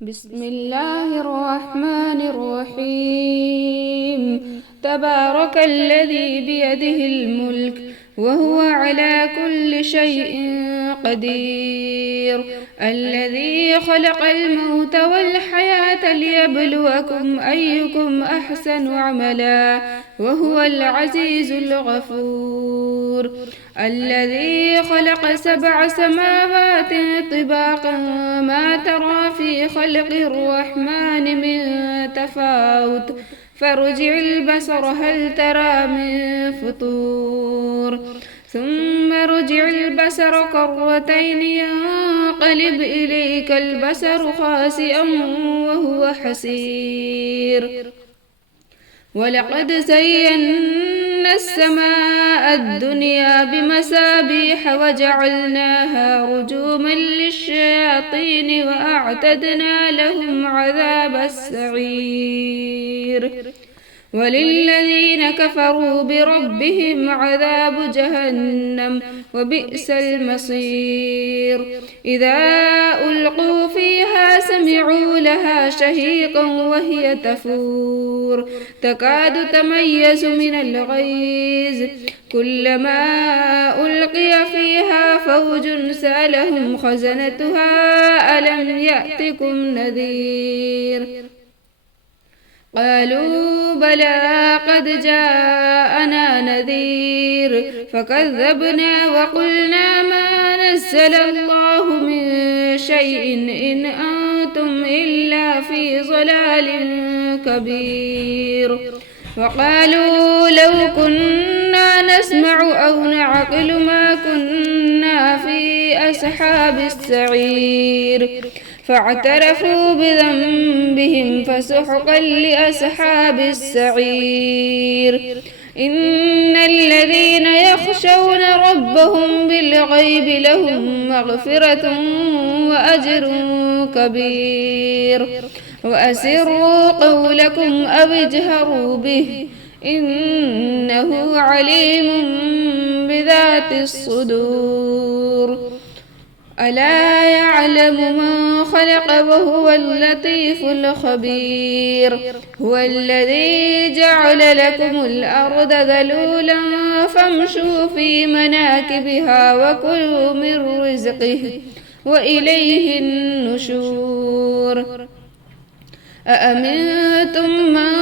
بسم الله الرحمن الرحيم. تبارك الذي بيده الملك وهو على كل شيء قدير، الذي خلق الموت والحياة ليبلوكم أيكم أحسن عملا وهو العزيز الغفور، الذي خلق 7 سماوات طباقا ما ترى في خلق الرحمن من تفاوت فارجع البصر هل ترى من فطور ثم ارجع البصر كرتين ينقلب إليك البصر خاسئا وهو حسير. ولقد زينا السماء الدنيا بمصابيح وجعلناها رجوما للشياطين وأعتدنا لهم عذاب السعير. وللذين كفروا بربهم عذاب جهنم وبئس المصير. إذا ألقوا فيها سمعوا لها شهيقا وهي تفور تكاد تميز من الغيظ كلما ألقي فيها فوج سألهم خزنتها ألم يأتكم نذير؟ قالوا بلى قد جاءنا نذير فكذبنا وقلنا ما نزل الله من شيء إن أنتم إلا في ضلال كبير. وقالوا لو كنا نسمع أو نعقل ما كنا في أصحاب السعير فاعترفوا بذنبهم فسحقا لأصحاب السعير. إن الذين يخشون ربهم بالغيب لهم مغفرة وأجر كبير. وأسروا قولكم أو اجهروا به إنه عليم بذات الصدور. ألا يعلم من خلق وهو اللطيف الخبير. هو الذي جعل لكم الأرض ذلولا فامشوا في مناكبها وكلوا من رزقه وإليه النشور. أأمنتم من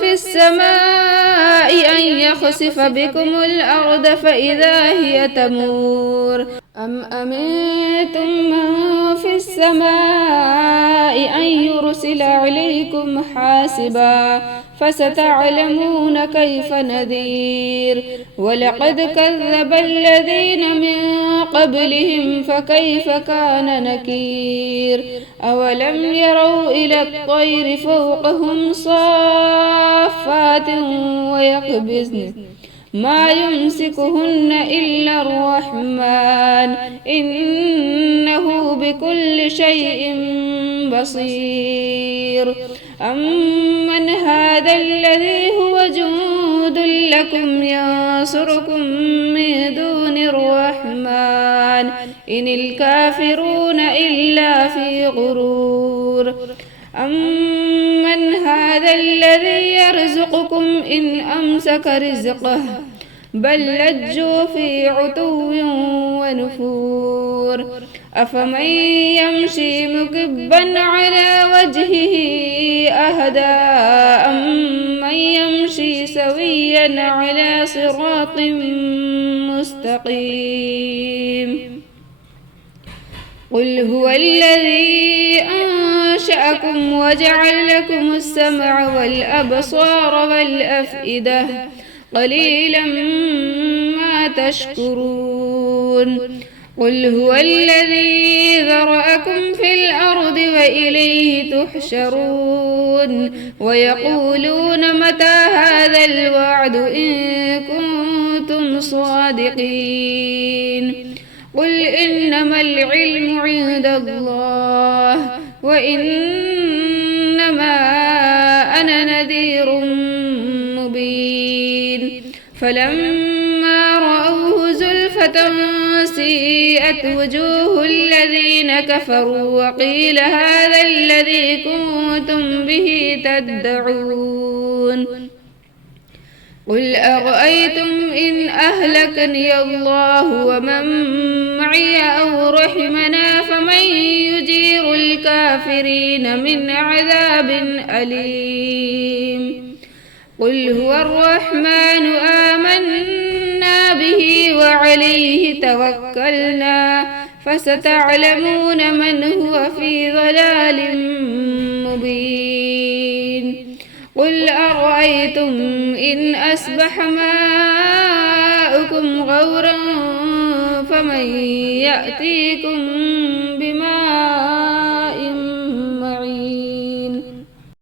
في السماء أن يخسف بكم الأرض فإذا هي تمور أم أمنتم من في السماء أن يرسل عليكم حاسبا فستعلمون كيف نذير. ولقد كذب الذين من قبلهم فكيف كان نكير. أولم يروا إلى الطير فوقهم صافات ويقبضن ما يمسكهن إلا الرحمن إنه بكل شيء بصير. أمن هذا الذي هو جند لكم ينصركم من دون الرحمن إن الكافرون إلا في غرور. أمن هذا الذي يرزقكم إن أمسك رزقه بل لجوا في عتو ونفور. أفمن يمشي مكبا على وجهه أهدى أمن يمشي سويا على صراط مستقيم. قل هو الذي أنشأكم وجعل لكم السمع والأبصار والأفئدة قليلا ما تشكرون. قل هو الذي ذرأكم في الأرض وإليه تحشرون. ويقولون متى هذا الوعد إن كنتم صادقين. قل إنما العلم عند الله وإنما أنا نذير مبين. فلما رأوه زلفة سيئت وجوه الذين كفروا وقيل هذا الذي كنتم به تدعون قل أرأيتم إن أهلكني الله ومن معي أو رحمنا فمن يجير الكافرين من عذاب أليم قل هو الرحمن آمنا به وعليه توكلنا فستعلمون من هو في ضلال مبين قل أرأيتم إن أصبح ماؤكم غورا فمن يأتيكم